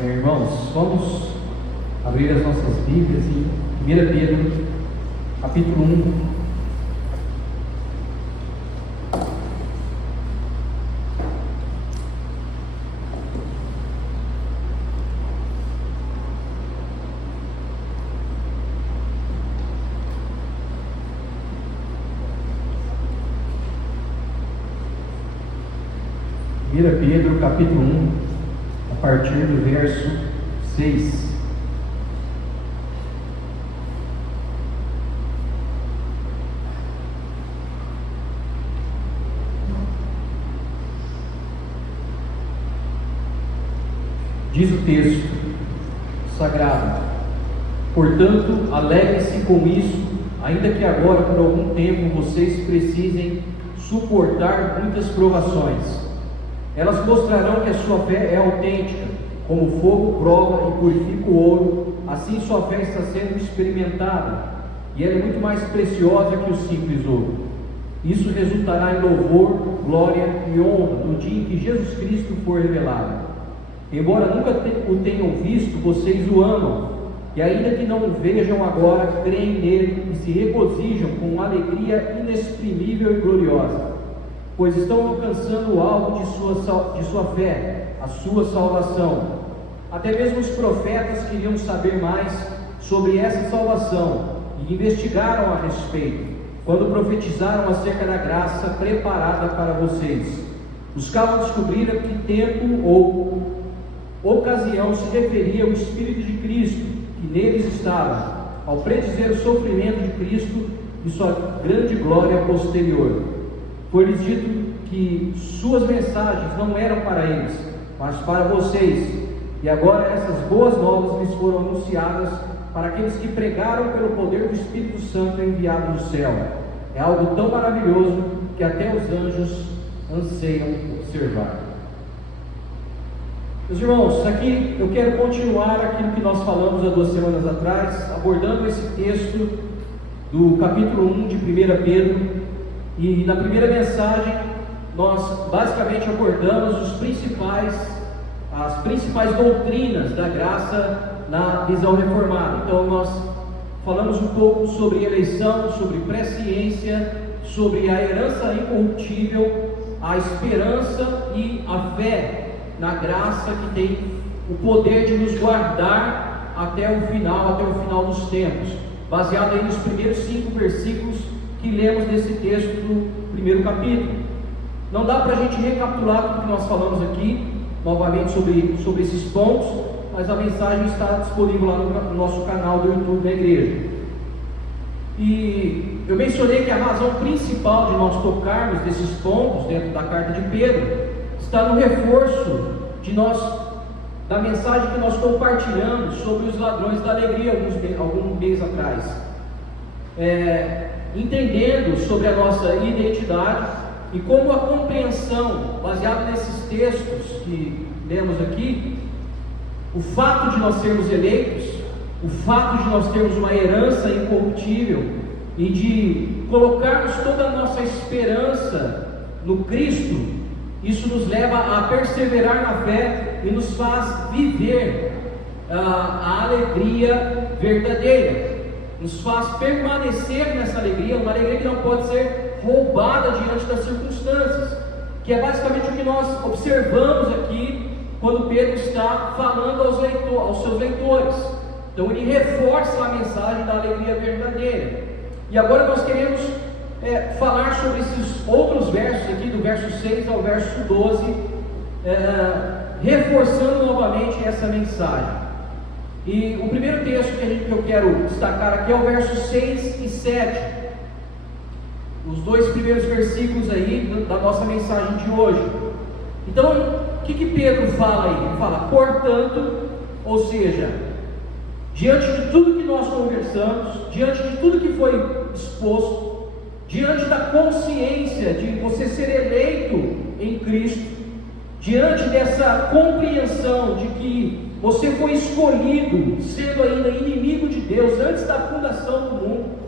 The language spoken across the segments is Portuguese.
Amém, irmãos. Vamos abrir as nossas Bíblias em 1 Pedro, capítulo 1. Pedro, capítulo 1, a partir do verso 6. Diz o texto sagrado: portanto, alegre-se com isso, ainda que agora por algum tempo vocês precisem suportar muitas provações. Elas mostrarão que a sua fé é autêntica, como o fogo prova e purifica o ouro, assim sua fé está sendo experimentada, e ela é muito mais preciosa que o simples ouro. Isso resultará em louvor, glória e honra no dia em que Jesus Cristo for revelado. Embora nunca o tenham visto, vocês o amam, e ainda que não o vejam agora, creem nele e se regozijam com uma alegria inexprimível e gloriosa, pois estão alcançando o alvo de sua fé, a sua salvação. Até mesmo os profetas queriam saber mais sobre essa salvação e investigaram a respeito, quando profetizaram acerca da graça preparada para vocês. Buscavam descobrir a que tempo ou ocasião se referia o Espírito de Cristo, que neles estava, ao predizer o sofrimento de Cristo e sua grande glória posterior. Foi-lhes dito que suas mensagens não eram para eles, mas para vocês, e agora essas boas novas lhes foram anunciadas para aqueles que pregaram pelo poder do Espírito Santo enviado do céu. É algo tão maravilhoso que até os anjos anseiam observar. Meus irmãos, aqui eu quero continuar aquilo que nós falamos há 2 semanas atrás, abordando esse texto do capítulo 1 de 1 Pedro. E na primeira mensagem, nós basicamente abordamos as principais doutrinas da graça na visão reformada. Então nós falamos um pouco sobre eleição, sobre presciência, sobre a herança incorruptível, a esperança e a fé na graça que tem o poder de nos guardar até o final dos tempos, baseado aí nos primeiros 5 versículos que lemos desse texto do primeiro capítulo. Não dá para a gente recapitular tudo que nós falamos aqui novamente sobre esses pontos, mas a mensagem está disponível lá no nosso canal do YouTube da igreja. E eu mencionei que a razão principal de nós tocarmos desses pontos dentro da carta de Pedro está no reforço da mensagem que nós compartilhamos sobre os ladrões da alegria alguns meses atrás, entendendo sobre a nossa identidade e como a compreensão baseada nesses textos que lemos aqui, o fato de nós sermos eleitos, o fato de nós termos uma herança incorruptível e de colocarmos toda a nossa esperança no Cristo, isso nos leva a perseverar na fé e nos faz viver a alegria verdadeira, nos faz permanecer nessa alegria, uma alegria que não pode ser roubada diante das circunstâncias, que é basicamente o que nós observamos aqui quando Pedro está falando aos seus leitores. Então ele reforça a mensagem da alegria verdadeira. E agora nós queremos falar sobre esses outros versos aqui, do verso 6 ao verso 12, reforçando novamente essa mensagem. E o primeiro texto que eu quero destacar aqui é o verso 6 e 7, os 2 primeiros versículos aí da nossa mensagem de hoje. Então, o que Pedro fala aí? Ele fala, portanto, ou seja, diante de tudo que nós conversamos, diante de tudo que foi exposto, diante da consciência de você ser eleito em Cristo, diante dessa compreensão de que você foi escolhido, sendo ainda inimigo de Deus antes da fundação do mundo,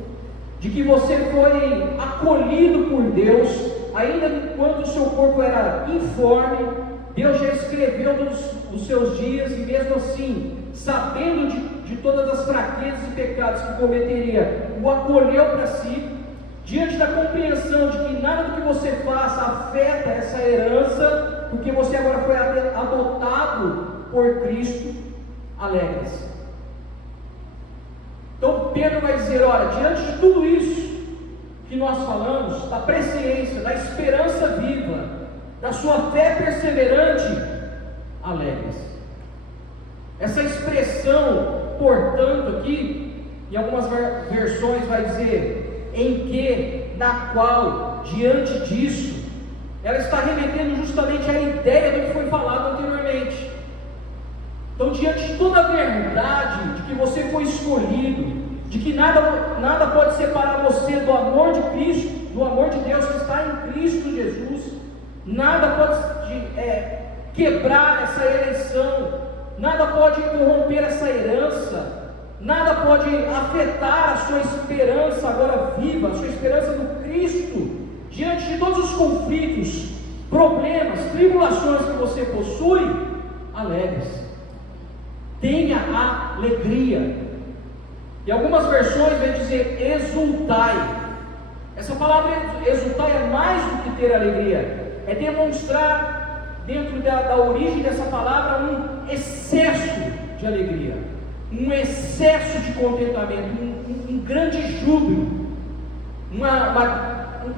de que você foi acolhido por Deus, ainda enquanto o seu corpo era informe, Deus já escreveu os seus dias, e mesmo assim, sabendo de todas as fraquezas e pecados que cometeria, o acolheu para si, diante da compreensão de que nada do que você faça afeta essa herança, porque você agora foi adotado por Cristo. Alegre-se. Então Pedro vai dizer: olha, diante de tudo isso que nós falamos, da presciência, da esperança viva, da sua fé perseverante, alegre-se. Essa expressão, portanto, aqui, em algumas versões vai dizer em que, na qual, diante disso, ela está remetendo justamente à ideia do que foi falado anteriormente. Então, diante de toda a verdade de que você foi escolhido, de que nada pode separar você do amor de Cristo, do amor de Deus que está em Cristo Jesus, nada pode quebrar essa eleição, nada pode corromper essa herança, nada pode afetar a sua esperança agora viva, a sua esperança no Cristo, diante de todos os conflitos, problemas, tribulações que você possui. Alegre-se, tenha alegria. E algumas versões vai dizer exultai. Essa palavra exultai é mais do que ter alegria, é demonstrar dentro da origem dessa palavra um excesso de alegria, um excesso de contentamento, um grande júbilo,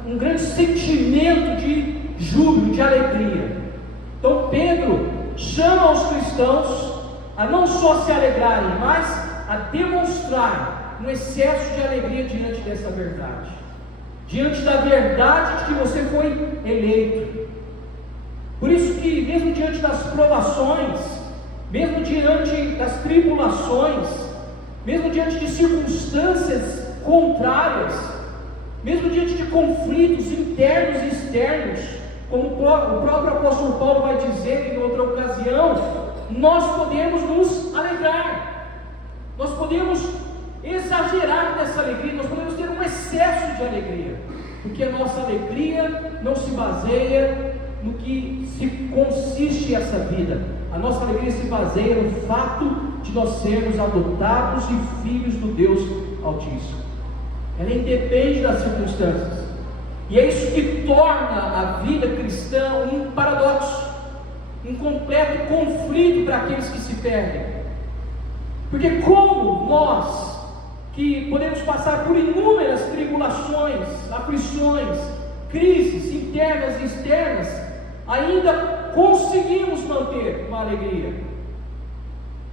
um grande sentimento de júbilo, de alegria. Então Pedro chama os cristãos a não só se alegrarem, mas a demonstrar um excesso de alegria diante dessa verdade, diante da verdade de que você foi eleito. Por isso que mesmo diante das provações, mesmo diante das tribulações, mesmo diante de circunstâncias contrárias, mesmo diante de conflitos internos e externos, como o próprio apóstolo Paulo vai dizer em outra ocasião, nós podemos nos alegrar, nós podemos exagerar nessa alegria, nós podemos ter um excesso de alegria, porque a nossa alegria não se baseia no que se consiste essa vida. A nossa alegria se baseia no fato de nós sermos adotados e filhos do Deus Altíssimo. Ela independe das circunstâncias, e é isso que torna a vida cristã um paradoxo, um completo conflito para aqueles que se perdem. Porque como nós, que podemos passar por inúmeras tribulações, aflições, crises internas e externas, ainda conseguimos manter uma alegria?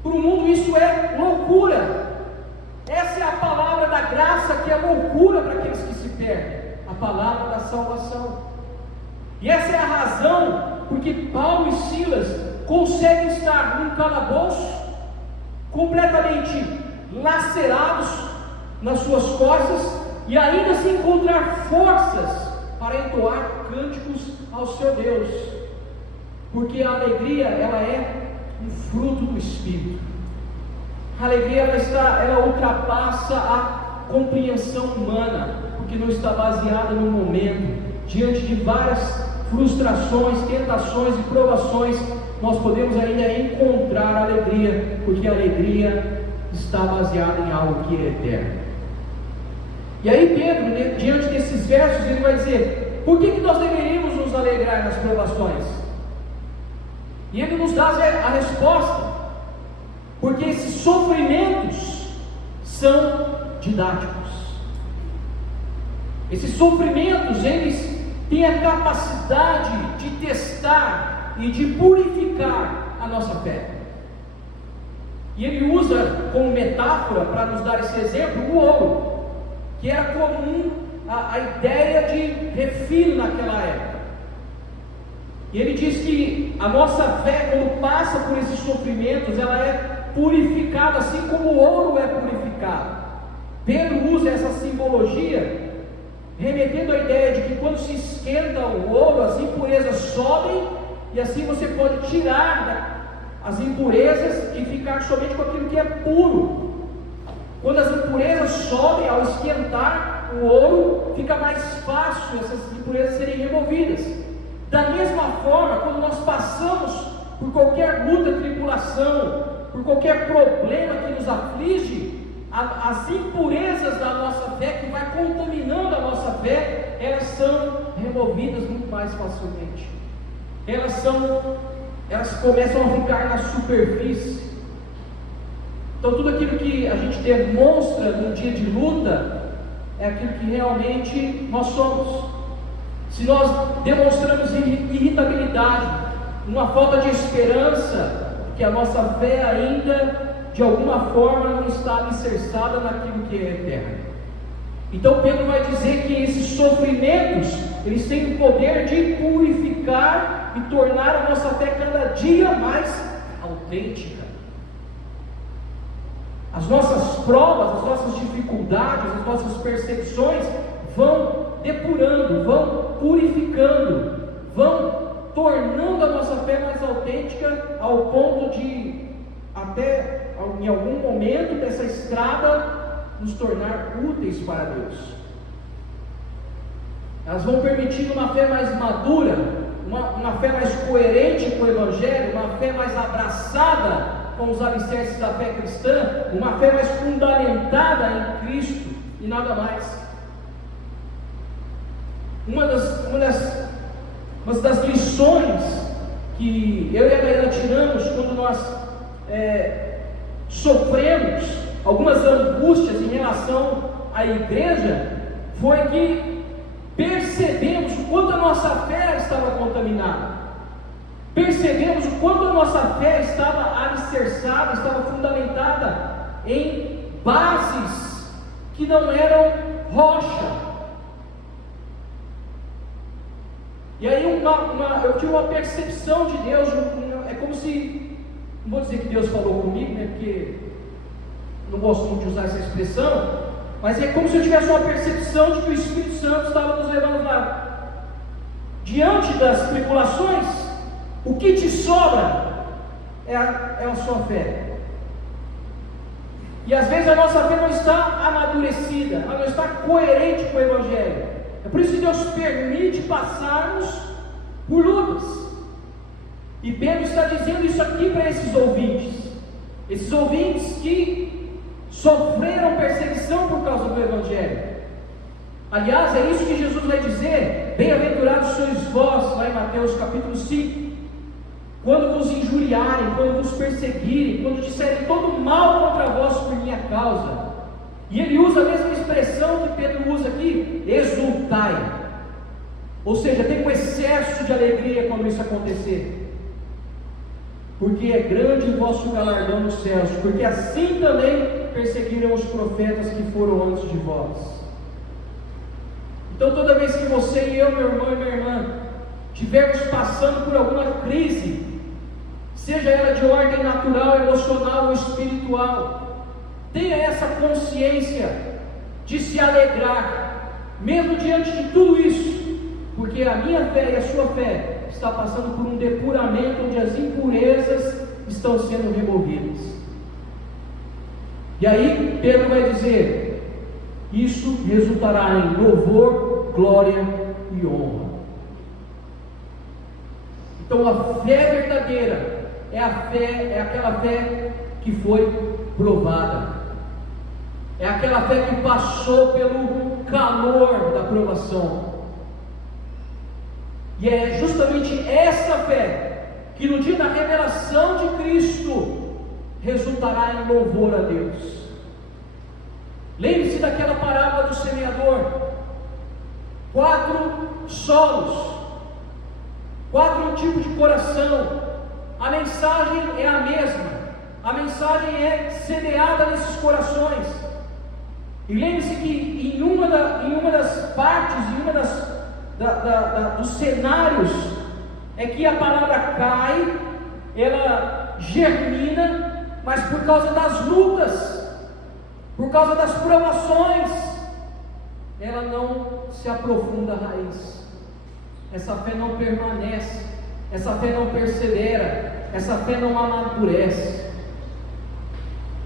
Para o mundo isso é loucura. Essa é a palavra da graça, que é loucura para aqueles que se perdem, a palavra da salvação. E essa é a razão porque Paulo e Silas conseguem estar num calabouço, completamente lacerados nas suas costas, e ainda se encontrar forças para entoar cânticos ao seu Deus, porque a alegria, ela é um fruto do Espírito. A alegria, ela ultrapassa a compreensão humana, porque não está baseada no momento. Diante de várias frustrações, tentações e provações, nós podemos ainda encontrar alegria, porque a alegria está baseada em algo que é eterno. E aí Pedro, diante desses versos, ele vai dizer: por que nós deveríamos nos alegrar nas provações? E ele nos dá a resposta: porque esses sofrimentos são didáticos. Esses sofrimentos, eles têm a capacidade de testar e de purificar a nossa fé. E ele usa como metáfora, para nos dar esse exemplo, o ouro, que era comum a ideia de refino naquela época. E ele diz que a nossa fé, quando passa por esses sofrimentos, ela é purificada, assim como o ouro é purificado. Pedro usa essa simbologia, remetendo a ideia de que quando se esquenta o ouro, as impurezas sobem, e assim você pode tirar as impurezas e ficar somente com aquilo que é puro. Quando as impurezas sobem, ao esquentar o ouro, fica mais fácil essas impurezas serem removidas. Da mesma forma, quando nós passamos por qualquer luta, tribulação, por qualquer problema que nos aflige, as impurezas da nossa fé, que vai contaminando a nossa fé, elas são removidas muito mais facilmente. Elas começam a ficar na superfície. Então tudo aquilo que a gente demonstra no dia de luta é aquilo que realmente nós somos. Se nós demonstramos irritabilidade, uma falta de esperança, que a nossa fé ainda de alguma forma não está alicerçada naquilo que é eterno. Então Pedro vai dizer que esses sofrimentos, eles têm o poder de purificar e tornar a nossa fé cada dia mais autêntica. As nossas provas, as nossas dificuldades, as nossas percepções vão depurando, vão purificando, vão tornando a nossa fé mais autêntica, ao ponto de, até em algum momento dessa estrada, nos tornar úteis para Deus. Elas vão permitindo uma fé mais madura, uma fé mais coerente com o Evangelho, uma fé mais abraçada com os alicerces da fé cristã, uma fé mais fundamentada em Cristo e nada mais. Uma das lições que eu e a Gaila tiramos quando nós sofremos algumas angústias em relação à igreja, foi que percebemos o quanto a nossa fé estava contaminada, percebemos o quanto a nossa fé estava alicerçada, estava fundamentada em bases que não eram rocha. E aí eu tive uma percepção de Deus, é como se, não vou dizer que Deus falou comigo, né, porque não gosto muito de usar essa expressão, mas é como se eu tivesse uma percepção de que o Espírito Santo estava nos levando lá. Diante das tribulações, o que te sobra é a sua fé. E às vezes a nossa fé não está amadurecida, ela não está coerente com o Evangelho. É por isso que Deus permite passarmos por lutas. E Pedro está dizendo isso aqui para esses ouvintes que sofreram perseguição por causa do Evangelho. Aliás, é isso que Jesus vai dizer: bem-aventurados sois vós, lá em Mateus capítulo 5, quando vos injuriarem, quando vos perseguirem, quando disserem todo mal contra vós por minha causa. E ele usa a mesma expressão que Pedro usa aqui: exultai. Ou seja, tem um excesso de alegria quando isso acontecer, porque é grande o vosso galardão nos céus, porque assim também perseguiram os profetas que foram antes de vós. Então toda vez que você e eu, meu irmão e minha irmã, estivermos passando por alguma crise, seja ela de ordem natural, emocional ou espiritual, tenha essa consciência de se alegrar, mesmo diante de tudo isso, porque a minha fé e a sua fé está passando por um depuramento onde as impurezas estão sendo removidas. E aí Pedro vai dizer: isso resultará em louvor, glória e honra. Então a fé verdadeira é aquela fé que foi provada. É aquela fé que passou pelo calor da provação. E é justamente essa fé que no dia da revelação de Cristo resultará em louvor a Deus. Lembre-se daquela parábola do semeador: 4 solos, 4 tipos de coração. A mensagem é a mesma, a mensagem é semeada nesses corações. E lembre-se que em uma das partes, em uma dos cenários, é que a palavra cai, ela germina, mas por causa das lutas, por causa das provações, ela não se aprofunda a raiz. Essa fé não permanece, essa fé não persevera, essa fé não amadurece.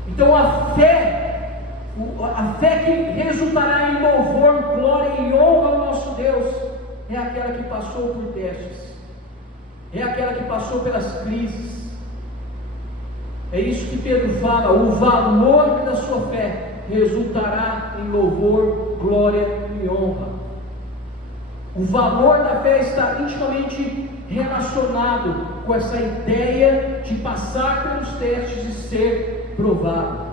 Então a fé que resultará em louvor, glória e honra ao nosso Deus é aquela que passou por testes, é aquela que passou pelas crises. É isso que Pedro fala: o valor da sua fé resultará em louvor, glória e honra. O valor da fé está intimamente relacionado com essa ideia de passar pelos testes e ser provado.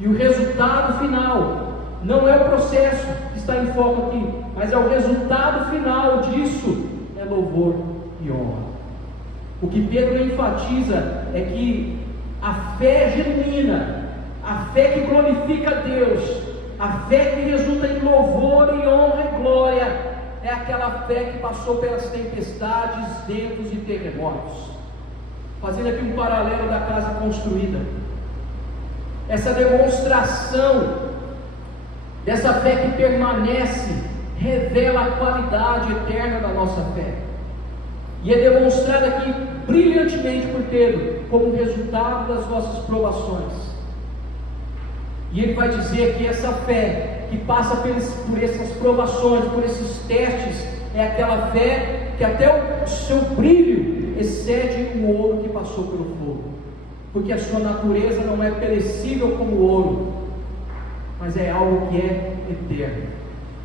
E o resultado final não é o processo que está em foco aqui, mas é o resultado final disso, é louvor e honra. O que Pedro enfatiza é que a fé genuína, a fé que glorifica a Deus, a fé que resulta em louvor e honra e glória, é aquela fé que passou pelas tempestades, ventos e terremotos. Fazendo aqui um paralelo da casa construída, essa demonstração dessa fé que permanece revela a qualidade eterna da nossa fé, e é demonstrada aqui brilhantemente por Pedro como resultado das nossas provações. E ele vai dizer que essa fé que passa por essas provações, por esses testes, é aquela fé que até o seu brilho excede o ouro que passou pelo fogo, porque a sua natureza não é perecível como o ouro, mas é algo que é eterno,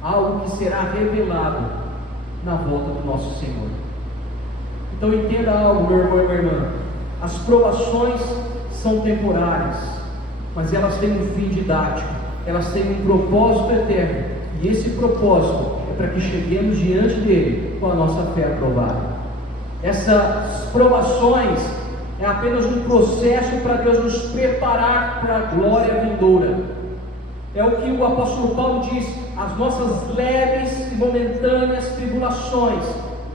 algo que será revelado na volta do nosso Senhor. Então entenda algo, meu irmão e minha irmã: as provações são temporárias, mas elas têm um fim didático, elas têm um propósito eterno, e esse propósito é para que cheguemos diante dele com a nossa fé aprovada. Essas provações é apenas um processo para Deus nos preparar para a glória vindoura. É o que o apóstolo Paulo diz: as nossas leves e momentâneas tribulações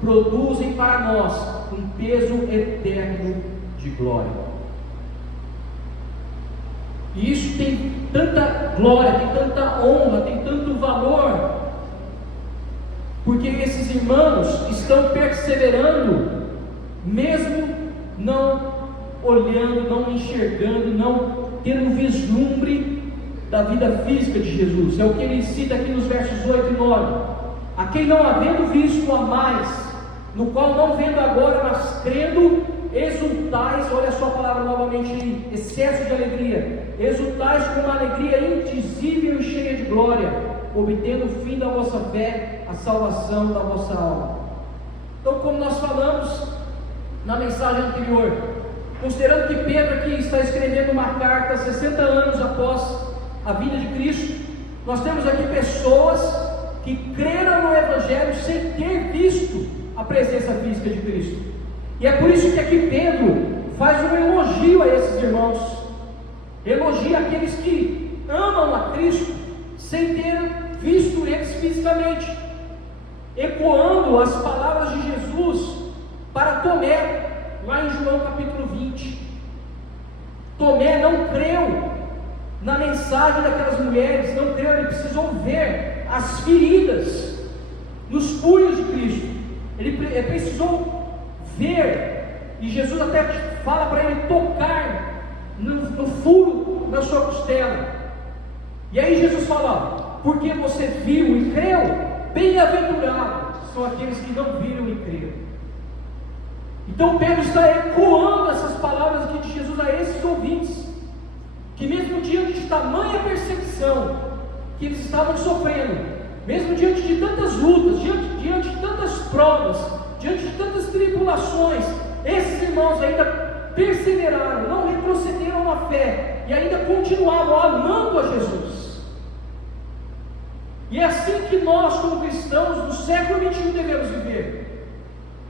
produzem para nós um peso eterno de glória. E isso tem tanta glória, tem tanta honra, tem tanto valor, porque esses irmãos estão perseverando, mesmo não olhando, não enxergando, não tendo um vislumbre da vida física de Jesus. É o que ele cita aqui nos versos 8 e 9: a quem não havendo visto a mais, no qual não vendo agora, mas crendo, exultais. Olha só a palavra novamente aí: excesso de alegria. Exultais com uma alegria indizível e cheia de glória, obtendo o fim da vossa fé, a salvação da vossa alma. Então, como nós falamos na mensagem anterior, considerando que Pedro aqui está escrevendo uma carta 60 anos após a vinda de Cristo, nós temos aqui pessoas que creram no Evangelho sem ter visto a presença física de Cristo. E é por isso que aqui Pedro faz um elogio a esses irmãos, elogia aqueles que amam a Cristo sem ter visto eles fisicamente, ecoando as palavras de Jesus para Tomé, lá em João capítulo 20. Tomé não creu na mensagem daquelas mulheres, não creu, ele precisou ver as feridas nos punhos de Cristo, ele precisou ver, e Jesus até fala para ele tocar no furo da sua costela. E aí Jesus fala: porque você viu e creu, bem-aventurados são aqueles que não viram e creram. Então Pedro está ecoando essas palavras aqui de Jesus a esses ouvintes, que mesmo diante de tamanha perseguição que eles estavam sofrendo, mesmo diante de tantas lutas, diante de tantas provas, diante de tantas tribulações, esses irmãos ainda perseveraram, não retrocederam na fé, e ainda continuavam amando a Jesus. E é assim que nós, como cristãos do século XXI, devemos viver,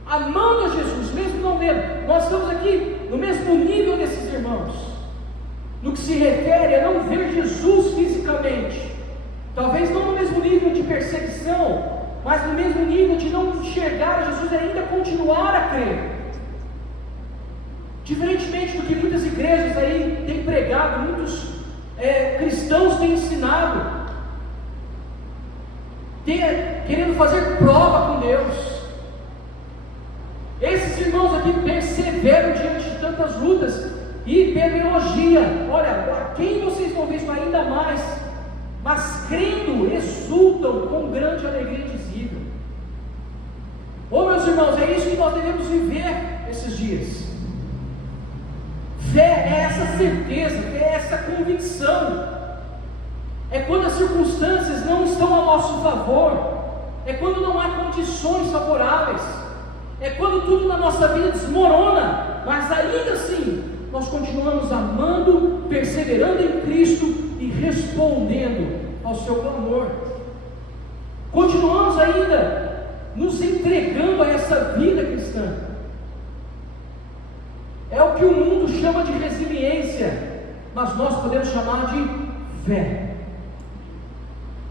amando a Jesus, mesmo não vendo. Nós estamos aqui no mesmo nível desses irmãos, no que se refere a não ver Jesus fisicamente, talvez não no mesmo nível de perseguição, mas no mesmo nível de não enxergar Jesus e ainda continuar a crer. Diferentemente do que muitas igrejas aí têm pregado, muitos cristãos têm ensinado, querendo fazer prova com Deus. Esses irmãos aqui perseveram diante de tantas lutas, e Pedro elogia: olha, a quem vocês não visto ainda mais, mas crendo, exultam com grande alegria indizível. Oh, meus irmãos, é isso que nós devemos viver esses dias. Fé é essa certeza, fé é essa convicção. É quando as circunstâncias não estão a nosso favor, é quando não há condições favoráveis, é quando tudo na nossa vida desmorona, mas ainda assim nós continuamos amando, perseverando em Cristo e respondendo ao seu clamor. Continuamos ainda nos entregando a essa vida cristã. É o que o mundo chama de resiliência, mas nós podemos chamar de fé.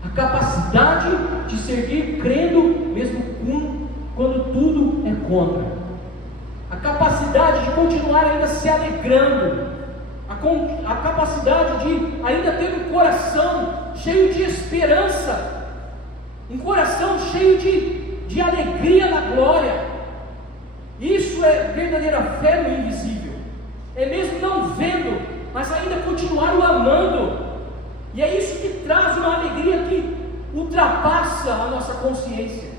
A capacidade de seguir crendo, mesmo quando tudo é contra. A capacidade de continuar ainda se alegrando. A capacidade de ainda ter um coração cheio de esperança, um coração cheio de alegria na glória. Isso é verdadeira fé no invisível. É mesmo não vendo, mas ainda continuar o amando. E é isso que traz uma alegria que ultrapassa a nossa consciência,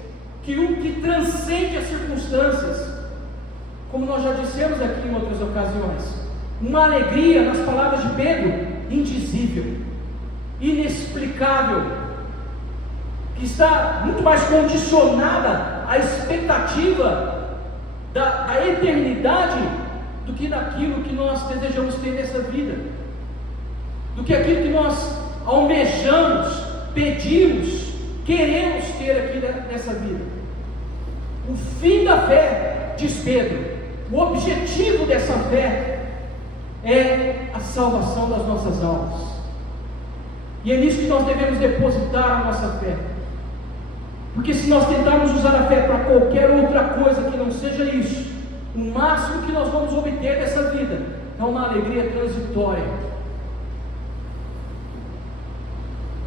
que transcende as circunstâncias. Como nós já dissemos aqui em outras ocasiões, uma alegria, nas palavras de Pedro, indizível, inexplicável, que está muito mais condicionada à expectativa da eternidade do que daquilo que nós desejamos ter nessa vida, do que aquilo que nós almejamos, pedimos, queremos ter aqui nessa vida. O fim da fé, diz Pedro, o objetivo dessa fé é a salvação das nossas almas, e é nisso que nós devemos depositar a nossa fé. Porque se nós tentarmos usar a fé para qualquer outra coisa que não seja isso, o máximo que nós vamos obter dessa vida é uma alegria transitória.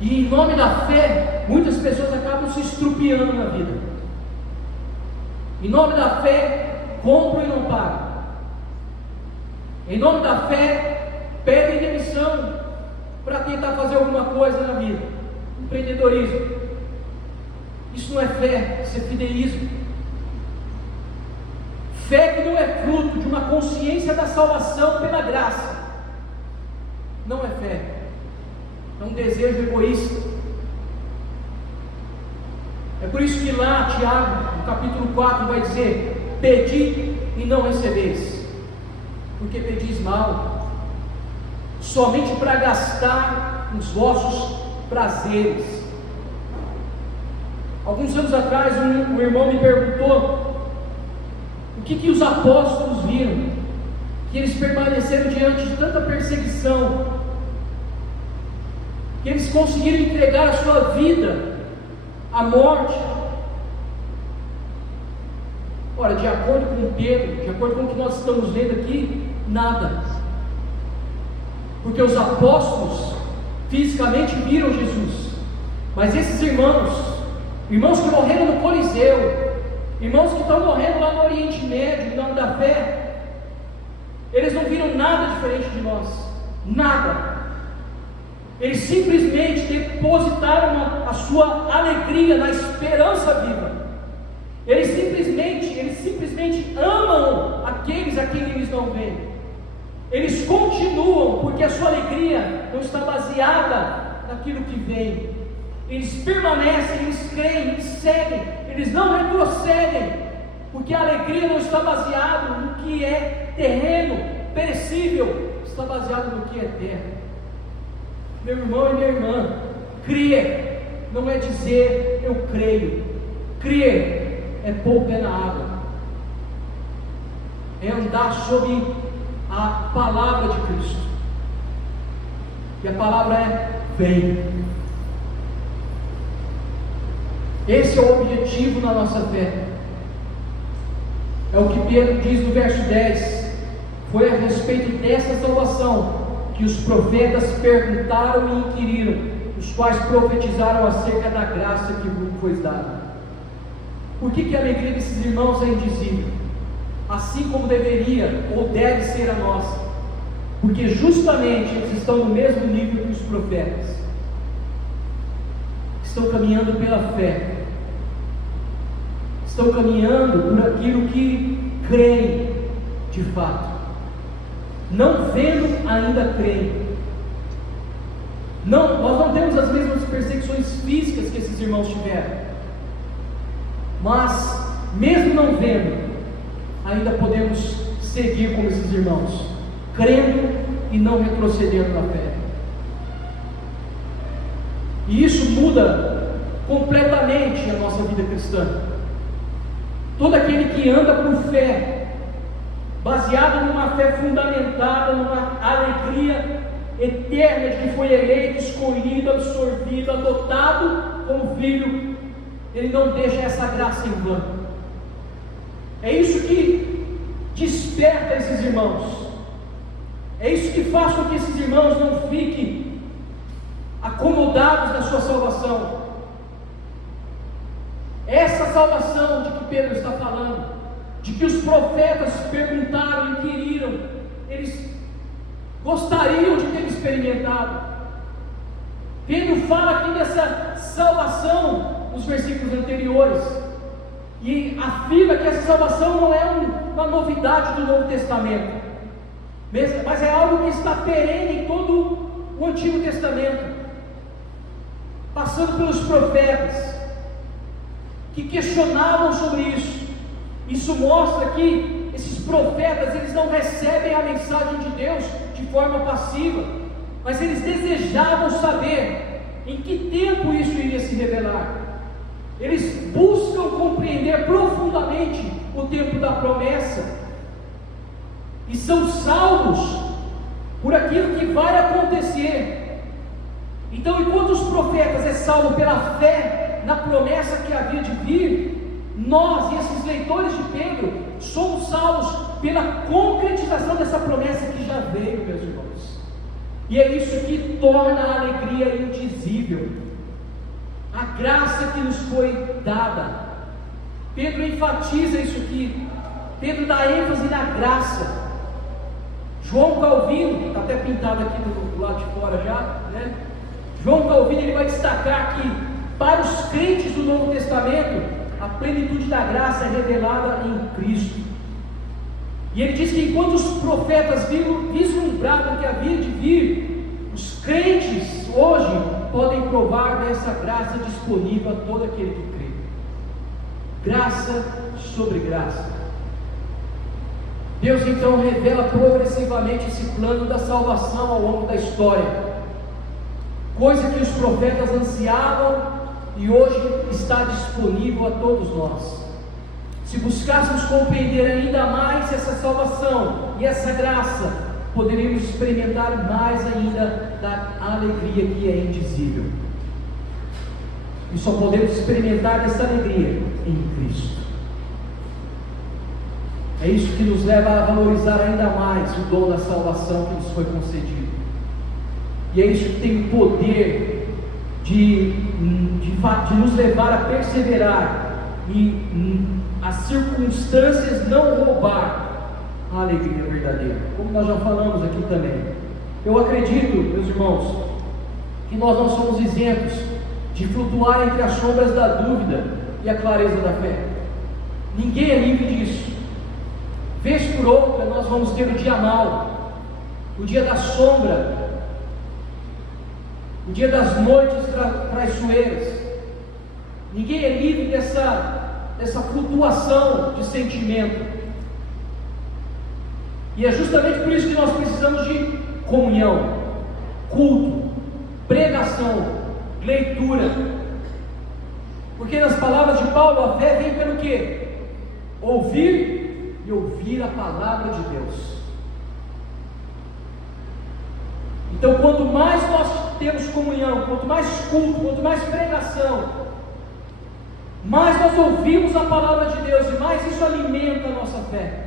E em nome da fé, muitas pessoas acabam se estrupiando na vida. Em nome da fé, compram e não pagam. Em nome da fé, pedem demissão para tentar fazer alguma coisa na vida. Empreendedorismo. Isso não é fé, isso é fideísmo. Fé que não é fruto de uma consciência da salvação pela graça, não é fé, é um desejo egoísta. É por isso que lá Tiago, no capítulo 4, vai dizer: pedi e não recebeis, porque pedis mal, somente para gastar os vossos prazeres. Alguns anos atrás, um irmão me perguntou o que os apóstolos viram, que eles permaneceram diante de tanta perseguição, que eles conseguiram entregar a sua vida à morte. Ora, de acordo com Pedro, de acordo com o que nós estamos vendo aqui, nada, porque os apóstolos fisicamente viram Jesus, mas esses irmãos que morreram no Coliseu, irmãos que estão morrendo lá no Oriente Médio, em nome da fé, eles não viram nada diferente de nós, nada. Eles simplesmente depositaram a sua alegria na esperança viva. Eles simplesmente amam aqueles a quem eles não veem. Eles continuam, porque a sua alegria não está baseada naquilo que vem. Eles permanecem, eles creem, eles seguem, eles não retrocedem, porque a alegria não está baseada no que é terreno, perecível, está baseada no que é eterno. Meu irmão e minha irmã, crer não é dizer eu creio, crer é pôr o pé na água, é andar sob a palavra de Cristo, e a palavra é vem. Esse é o objetivo da nossa fé. É o que Pedro diz no verso 10. Foi a respeito dessa salvação que os profetas perguntaram e inquiriram, os quais profetizaram acerca da graça que vos foi dada. Por que a alegria desses irmãos é indizível? Assim como deveria ou deve ser a nossa, porque justamente eles estão no mesmo nível que os profetas, estão caminhando pela fé, estão caminhando por aquilo que creem de fato, não vendo ainda creem. Não, nós não temos as mesmas perseguições físicas que esses irmãos tiveram, mas mesmo não vendo, ainda podemos seguir como esses irmãos, crendo e não retrocedendo na fé. E isso muda completamente a nossa vida cristã. Todo aquele que anda por fé, baseado numa fé fundamentada, numa alegria eterna de que foi eleito, escolhido, absorvido, adotado como filho, ele não deixa essa graça em vão. É isso que desperta esses irmãos, é isso que faz com que esses irmãos não fiquem acomodados na sua salvação. Essa salvação de que Pedro está falando, de que os profetas perguntaram, inquiriram, eles gostariam de ter experimentado. Pedro fala aqui dessa salvação nos versículos anteriores e afirma que essa salvação não é uma novidade do Novo Testamento, mas é algo que está perene em todo o Antigo Testamento, passando pelos profetas que questionavam sobre isso. Isso mostra que esses profetas, eles não recebem a mensagem de Deus de forma passiva, mas eles desejavam saber em que tempo isso iria se revelar. Eles buscam compreender profundamente o tempo da promessa e são salvos por aquilo que vai acontecer. Então, enquanto os profetas é salvo pela fé na promessa que havia de vir, nós e esses leitores de Pedro somos salvos pela concretização dessa promessa que já veio, meus irmãos. E é isso que torna a alegria indizível, a graça que nos foi dada. Pedro enfatiza isso aqui, Pedro dá ênfase na graça. João Calvino, está até pintado aqui do lado de fora já, né? João Calvino, ele vai destacar que para os crentes do Novo Testamento, a plenitude da graça é revelada em Cristo. E ele diz que enquanto os profetas vislumbravam o que havia de vir, os crentes hoje podem provar dessa graça disponível a todo aquele que crê. Graça sobre graça. Deus então revela progressivamente esse plano da salvação ao longo da história, coisa que os profetas ansiavam e hoje está disponível a todos nós. Se buscássemos compreender ainda mais essa salvação e essa graça, poderíamos experimentar mais ainda da alegria que é indizível. E só podemos experimentar essa alegria em Cristo. É isso que nos leva a valorizar ainda mais o dom da salvação que nos foi concedido. E é isso que tem o poder de nos levar a perseverar e as circunstâncias não roubar a alegria verdadeira, como nós já falamos aqui também. Eu acredito, meus irmãos, que nós não somos isentos de flutuar entre as sombras da dúvida e a clareza da fé. Ninguém é livre disso. Vez por outra nós vamos ter o dia mau, o dia da sombra, o dia das noites traiçoeiras. Ninguém é livre dessa flutuação de sentimento. E é justamente por isso que nós precisamos de comunhão, culto, pregação, leitura. Porque nas palavras de Paulo, a fé vem pelo quê? Ouvir e ouvir a palavra de Deus. Então, quanto mais nós temos comunhão, quanto mais culto, quanto mais pregação, mais nós ouvimos a palavra de Deus e mais isso alimenta a nossa fé,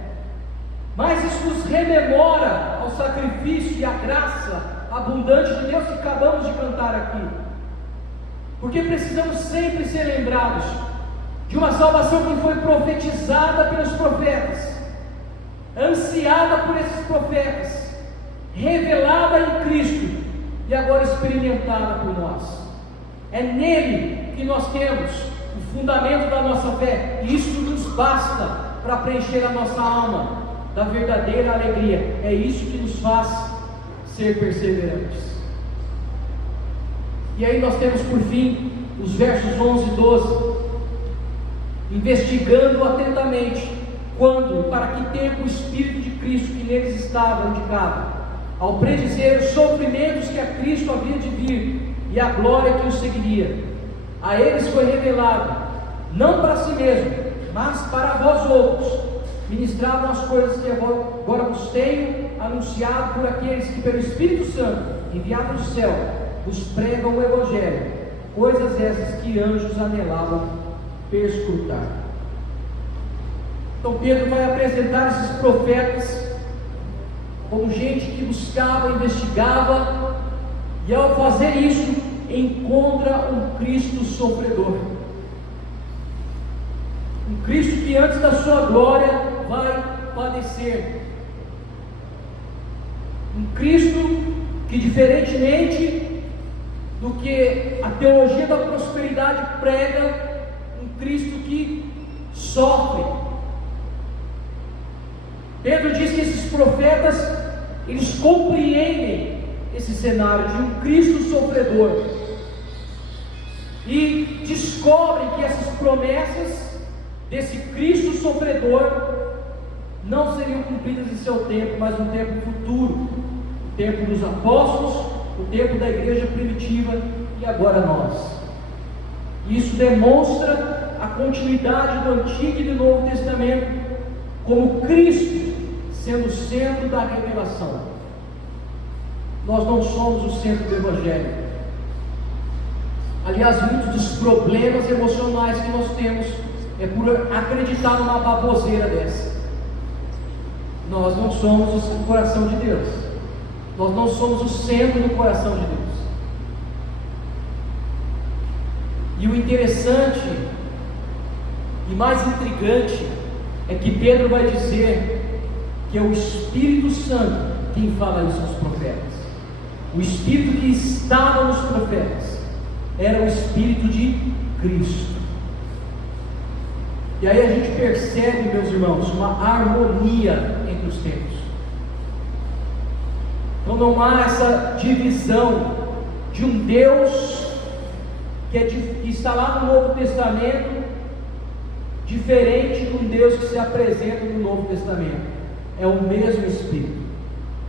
mais isso nos rememora ao sacrifício e à graça abundante de Deus que acabamos de cantar aqui. Porque precisamos sempre ser lembrados de uma salvação que foi profetizada pelos profetas, ansiada por esses profetas, revelada em Cristo e agora experimentada por nós. É nele que nós temos o fundamento da nossa fé. Isso nos basta para preencher a nossa alma da verdadeira alegria. É isso que nos faz ser perseverantes. E aí nós temos por fim os versos 11 e 12. Investigando atentamente quando e para que tempo o Espírito de Cristo que neles estava indicava, ao predizer os sofrimentos que a Cristo havia de vir e a glória que os seguiria, a eles foi revelado, não para si mesmo, mas para vós outros, ministravam as coisas que agora vos tenho anunciado por aqueles que pelo Espírito Santo, enviado do céu, vos pregam o Evangelho, coisas essas que anjos anelavam perscrutar. Então Pedro vai apresentar esses profetas como gente que buscava, investigava, e ao fazer isso, encontra um Cristo sofredor, um Cristo que antes da sua glória vai padecer, um Cristo que, diferentemente do que a teologia da prosperidade prega, um Cristo que sofre. Pedro diz que esses profetas, eles compreendem esse cenário de um Cristo sofredor e descobrem que essas promessas desse Cristo sofredor não seriam cumpridas em seu tempo, mas no tempo futuro, o tempo dos apóstolos, o tempo da igreja primitiva e agora nós. Isso demonstra a continuidade do Antigo e do Novo Testamento, como Cristo sendo o centro da revelação. Nós não somos o centro do Evangelho. Aliás, muitos dos problemas emocionais que nós temos é por acreditar numa baboseira dessa. Nós não somos o coração de Deus. Nós não somos o centro do coração de Deus. E o interessante e mais intrigante é que Pedro vai dizer que é o Espírito Santo quem fala isso aos profetas. O Espírito que estava nos profetas era o Espírito de Cristo. E aí a gente percebe, meus irmãos, uma harmonia entre os tempos. Então não há essa divisão de um Deus que está lá no Novo Testamento, diferente de um Deus que se apresenta no Novo Testamento. É o mesmo Espírito,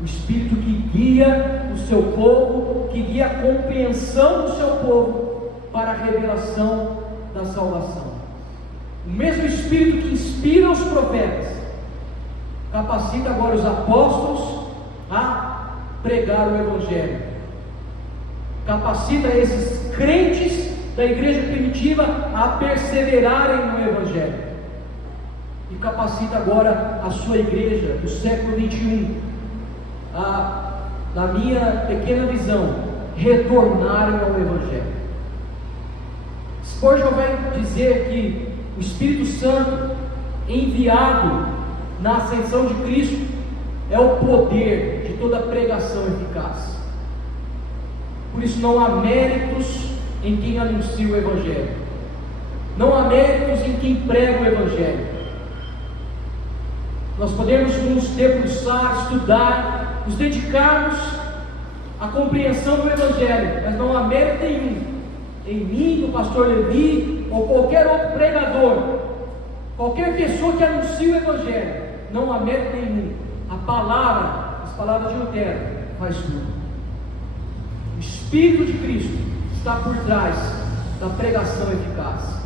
o Espírito que guia o seu povo, que guia a compreensão do seu povo para a revelação da salvação. O mesmo Espírito que inspira os profetas, capacita agora os apóstolos a pregar o Evangelho, capacita esses crentes da igreja primitiva a perseverarem no Evangelho, e capacita agora a sua igreja do século 21 a, na minha pequena visão, retornarem ao Evangelho. Spurgeon vai dizer que o Espírito Santo enviado na ascensão de Cristo é o poder de toda pregação eficaz. Por isso não há méritos em quem anuncia o Evangelho, não há méritos em quem prega o Evangelho. Nós podemos nos debruçar, estudar, nos dedicarmos à compreensão do Evangelho, mas não há mérito nenhum em mim, no pastor Levi ou qualquer outro pregador, qualquer pessoa que anuncia o Evangelho. Não há mérito nenhum. A palavra, as palavras de Lutero, faz tudo. O Espírito de Cristo está por trás da pregação eficaz.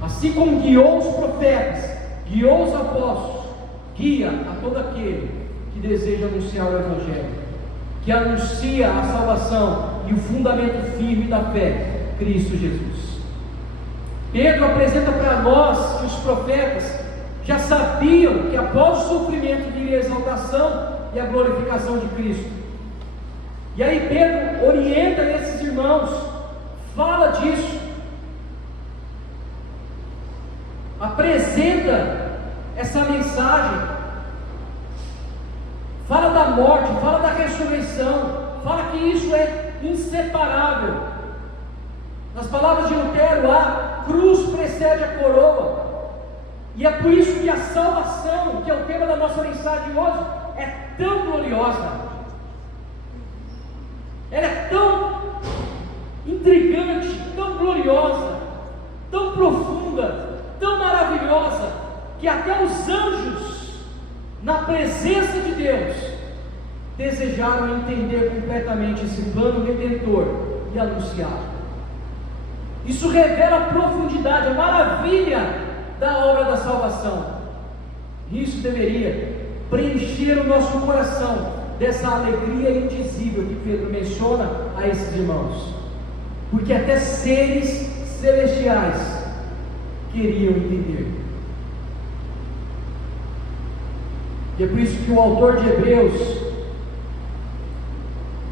Assim como guiou os profetas, guiou os apóstolos, guia a todo aquele que deseja anunciar o Evangelho, que anuncia a salvação e o fundamento firme da fé, Cristo Jesus. Pedro apresenta para nós que os profetas já sabiam que após o sofrimento viria a exaltação e a glorificação de Cristo. E aí Pedro orienta esses irmãos, fala disso, apresenta essa mensagem, fala da morte, fala da ressurreição, fala que isso é inseparável. Nas palavras de Lutero, a cruz precede a coroa. E é por isso que a salvação, que é o tema da nossa mensagem hoje, é tão gloriosa. Ela é tão intrigante, tão gloriosa, tão profunda, tão maravilhosa, que até os anjos, na presença de Deus, desejaram entender completamente esse plano redentor e anunciar. Isso revela a profundidade, a maravilha da obra da salvação. Isso deveria preencher o nosso coração dessa alegria indizível que Pedro menciona a esses irmãos, porque até seres celestiais queriam entender. E é por isso que o autor de Hebreus,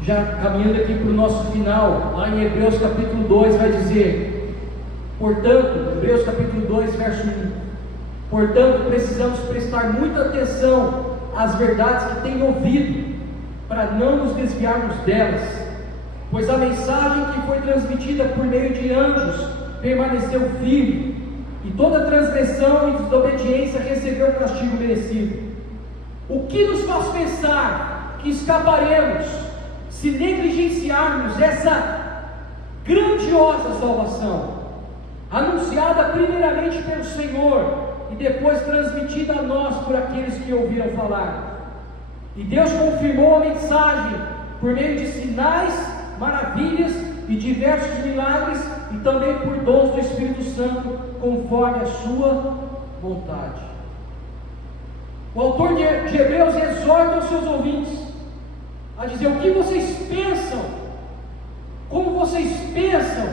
já caminhando aqui para o nosso final, lá em Hebreus capítulo 2, vai dizer: portanto, Hebreus capítulo 2, verso 1, portanto, precisamos prestar muita atenção às verdades que tem ouvido, para não nos desviarmos delas, pois a mensagem que foi transmitida por meio de anjos permaneceu firme, e toda transgressão e desobediência recebeu o castigo merecido. O que nos faz pensar que escaparemos se negligenciarmos essa grandiosa salvação, anunciada primeiramente pelo Senhor e depois transmitida a nós por aqueles que ouviram falar? E Deus confirmou a mensagem por meio de sinais, maravilhas e diversos milagres, e também por dons do Espírito Santo, conforme a sua vontade. O autor de Hebreus exorta os seus ouvintes a dizer: o que vocês pensam, como vocês pensam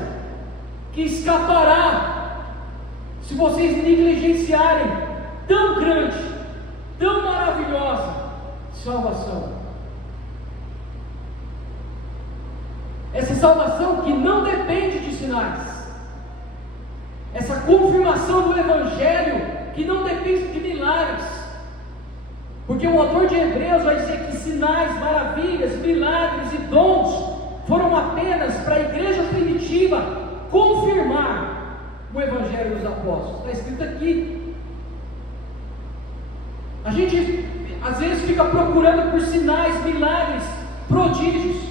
que escapará se vocês negligenciarem tão grande, tão maravilhosa salvação? Essa salvação que não depende de sinais, essa confirmação do Evangelho que não depende de milagres, porque o autor de Hebreus vai dizer que sinais, maravilhas, milagres e dons foram apenas para a igreja primitiva confirmar o Evangelho dos apóstolos. Está escrito aqui. A gente às vezes fica procurando por sinais, milagres, prodígios.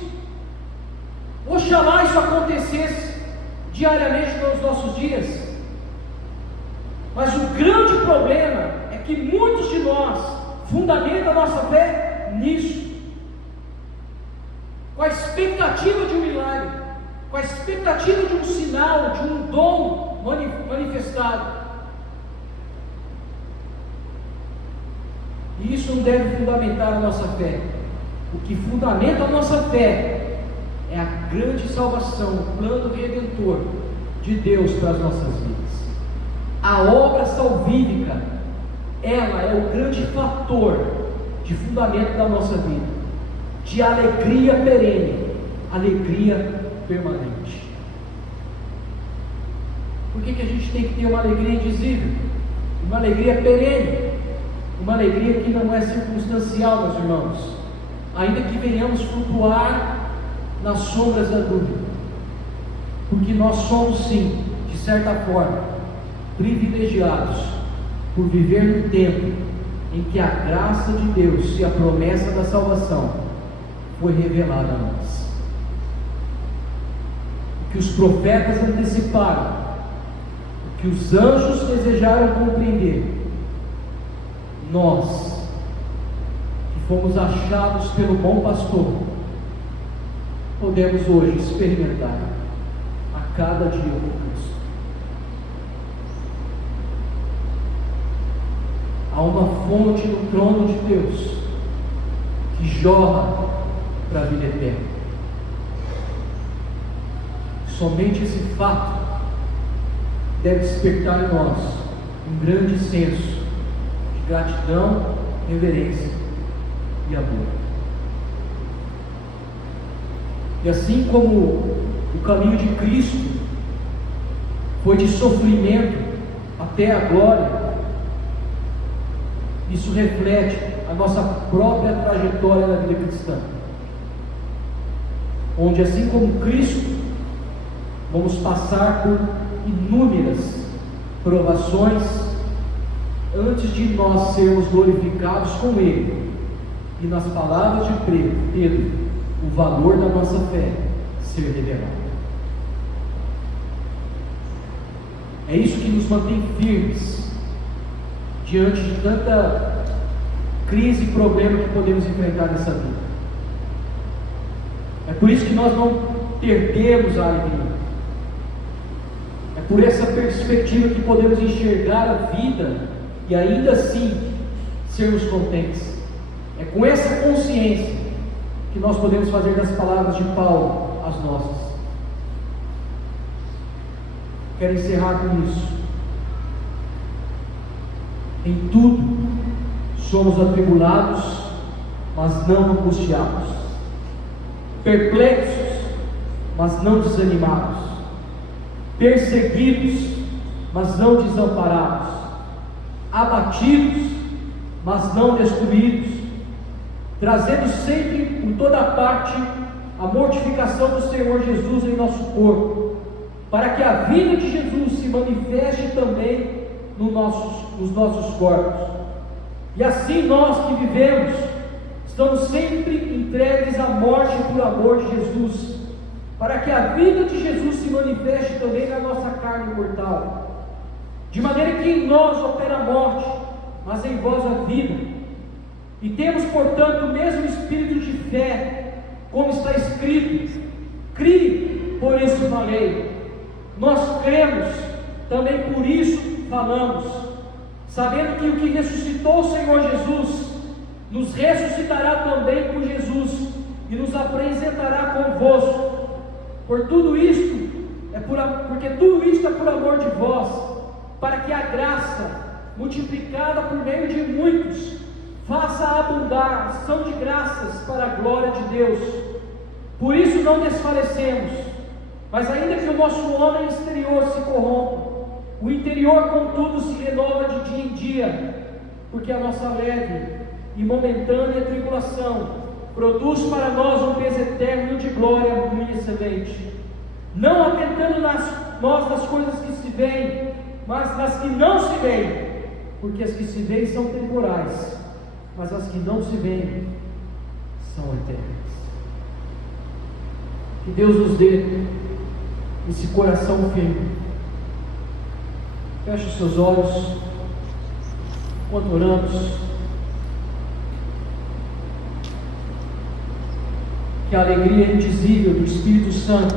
Oxalá isso acontecesse diariamente nos nossos dias. Mas o grande problema é que muitos de nós fundamentam a nossa fé nisso, com a expectativa de um milagre, com a expectativa de um sinal, de um dom manifestado. E isso não deve fundamentar a nossa fé. O que fundamenta a nossa fé é a grande salvação, o plano redentor de Deus para as nossas vidas. A obra salvífica, ela é o grande fator de fundamento da nossa vida, de alegria perene, alegria permanente. Por que a gente tem que ter uma alegria indizível? Uma alegria perene, uma alegria que não é circunstancial, meus irmãos, ainda que venhamos flutuar nas sombras da dúvida, porque nós somos sim, de certa forma, privilegiados por viver no tempo em que a graça de Deus e a promessa da salvação foi revelada a nós. O que os profetas anteciparam, o que os anjos desejaram compreender, nós, que fomos achados pelo bom pastor, podemos hoje experimentar a cada dia com Cristo. Há uma fonte no trono de Deus que jorra para a vida eterna. Somente esse fato deve despertar em nós um grande senso de gratidão, reverência e amor. E assim como o caminho de Cristo foi de sofrimento até a glória, isso reflete a nossa própria trajetória na vida cristã, onde assim como Cristo vamos passar por inúmeras provações antes de nós sermos glorificados com Ele. E nas palavras de Pedro, o valor da nossa fé ser revelado. É isso que nos mantém firmes diante de tanta crise e problema que podemos enfrentar nessa vida. É por isso que nós não perdemos a alegria. É por essa perspectiva que podemos enxergar a vida e ainda assim sermos contentes. É com essa consciência que nós podemos fazer das palavras de Paulo as nossas. Quero encerrar com isso. Em tudo somos atribulados, mas não angustiados, perplexos, mas não desanimados, perseguidos, mas não desamparados, abatidos, mas não destruídos, trazendo sempre por toda parte a mortificação do Senhor Jesus em nosso corpo, para que a vida de Jesus se manifeste também nos nossos corpos. E assim nós que vivemos, estamos sempre entregues à morte por amor de Jesus, para que a vida de Jesus se manifeste também na nossa carne mortal, de maneira que em nós opera a morte, mas em vós a vida. E temos, portanto, o mesmo espírito de fé, como está escrito: crie, por isso falei. Nós cremos, também por isso falamos, sabendo que o que ressuscitou o Senhor Jesus, nos ressuscitará também por Jesus, e nos apresentará convosco. Porque tudo isto é por amor de vós, para que a graça, multiplicada por meio de muitos, faça abundar ação de graças para a glória de Deus. Por isso não desfalecemos, mas ainda que o nosso homem exterior se corrompa, o interior contudo se renova de dia em dia, porque a nossa leve e momentânea tribulação produz para nós um peso eterno de glória muito excelente, não atentando nós nas coisas que se veem, mas nas que não se veem, porque as que se veem são temporais, mas as que não se veem são eternas. Que Deus nos dê esse coração firme. Feche os seus olhos enquanto oramos. Que a alegria indizível do Espírito Santo